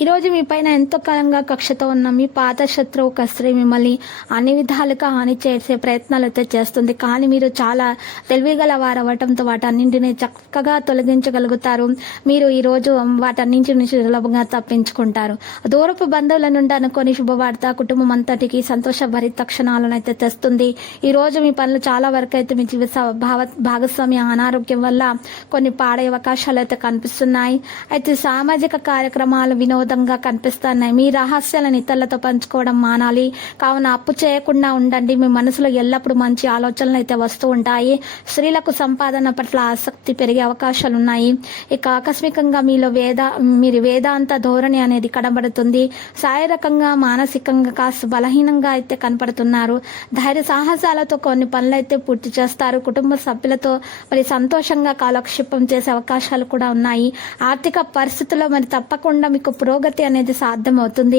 ఈరోజు మీ పైన ఎంతో కాలంగా కక్షతో ఉన్న మీ పాత శత్రువు ఒక మిమ్మల్ని అన్ని విధాలుగా హాని చేసే ప్రయత్నాలు అయితే చేస్తుంది. కానీ మీరు చాలా తెలివిగల వారు అవ్వటంతో వాటన్నింటినీ చక్కగా తొలగించగలుగుతారు. మీరు ఈరోజు వాటన్నింటి నుంచి సులభంగా తప్పించుకుంటారు. దూరపు బంధువుల నుండి అనుకోని శుభవార్త కుటుంబం అంతటికి సంతోష భరిత క్షణాలను అయితే తెస్తుంది. ఈరోజు మీ పనులు చాలా వరకు అయితే మీ జీవిత భావ భాగస్వామ్య అనారోగ్యం వల్ల కొన్ని పాడే అవకాశాలు అయితే కనిపిస్తున్నాయి. అయితే సామాజిక కార్యక్రమాలు వినోద వినోదంగా కనిపిస్తున్నాయి. మీ రహస్యాలను ఇతరులతో పంచుకోవడం మానాలి. కావున అప్పు చేయకుండా ఉండండి. మీ మనసులో ఎల్లప్పుడూ మంచి ఆలోచనలు అయితే వస్తూ ఉంటాయి. స్త్రీలకు సంపాదన పట్ల ఆసక్తి పెరిగే అవకాశాలు ఉన్నాయి. ఇక ఆకస్మికంగా మీలో వేద మీరు వేదాంత ధోరణి అనేది కనబడుతుంది. శారీరకంగా మానసికంగా కాస్త బలహీనంగా అయితే కనపడుతున్నారు. ధైర్య సాహసాలతో కొన్ని పనులు అయితే పూర్తి చేస్తారు. కుటుంబ సభ్యులతో మరి సంతోషంగా కాలక్షేపం చేసే అవకాశాలు కూడా ఉన్నాయి. ఆర్థిక పరిస్థితుల్లో మరి తప్పకుండా మీకు ప్రో పురోగతి అనేది సాధ్యమవుతుంది.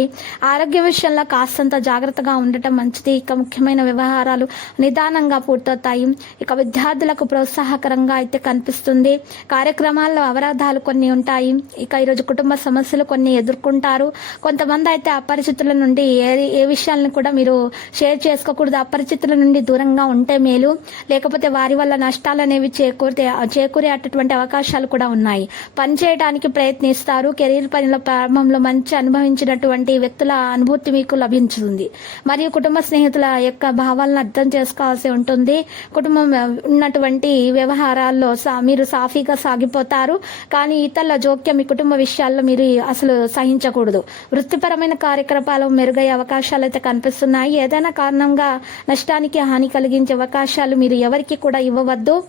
ఆరోగ్య విషయంలో కాస్తంత జాగ్రత్తగా ఉండటం మంచిది. ఇక ముఖ్యమైన వ్యవహారాలు నిదానంగా పూర్తవుతాయి. ఇక విద్యార్థులకు ప్రోత్సాహకరంగా అయితే కనిపిస్తుంది. కార్యక్రమాల్లో అవరోధాలు కొన్ని ఉంటాయి. ఇక ఈరోజు కుటుంబ సమస్యలు కొన్ని ఎదుర్కొంటారు. కొంతమంది అయితే అపరిచితుల నుండి ఏ ఏ విషయాలను కూడా మీరు షేర్ చేసుకోకూడదు. అపరిచితుల నుండి దూరంగా ఉంటే మేలు. లేకపోతే వారి వల్ల నష్టాలు అనేవి చేకూరితే చేకూరే అటువంటి అవకాశాలు కూడా ఉన్నాయి. పని చేయడానికి ప్రయత్నిస్తారు. కెరీర్ పనిలో జీవితంలో మంచి అనుభవించినటువంటి వ్యక్తుల అనుభూతి మీకు లభించుతుంది. మరియు కుటుంబ స్నేహితుల యొక్క భావాలను అర్థం చేసుకోవాల్సి ఉంటుంది. కుటుంబం ఉన్నటువంటి వ్యవహారాల్లో సా- మీరు సాఫీగా సాగిపోతారు. కానీ ఇతరుల జోక్యం మీ కుటుంబ విషయాల్లో మీరు అసలు సహించకూడదు. వృత్తిపరమైన కార్యకలాపాలు మెరుగయ్యే అవకాశాలు అయితే కనిపిస్తున్నాయి. ఏదైనా కారణంగా నష్టానికి హాని కలిగించే అవకాశాలు మీరు ఎవరికి కూడా ఇవ్వవద్దు.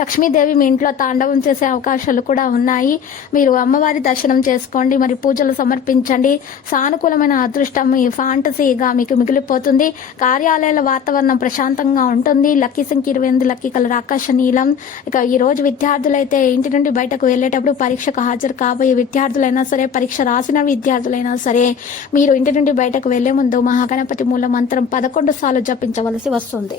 లక్ష్మీదేవి మీ ఇంట్లో తాండవం చేసే అవకాశాలు కూడా ఉన్నాయి. మీరు అమ్మవారి దర్శనం చేసుకోండి. మరి పూజలు సమర్పించండి. సానుకూలమైన అదృష్టం మీ ఫాంటసీగా మీకు మిగిలిపోతుంది. కార్యాలయాల వాతావరణం ప్రశాంతంగా ఉంటుంది. లక్కీ సంఖ్య ఇరవై ఎనిమిది లక్కీ కలర్ ఆకాశ నీలం. ఇక ఈ రోజు విద్యార్థులైతే ఇంటి నుండి బయటకు వెళ్ళేటప్పుడు పరీక్షకు హాజరు కాబోయే విద్యార్థులైనా సరే పరీక్ష రాసిన విద్యార్థులైనా సరే మీరు ఇంటి నుండి బయటకు వెళ్ళే ముందు మహాగణపతి మూల మంత్రం పదకొండు సార్లు జపించవలసి వస్తుంది.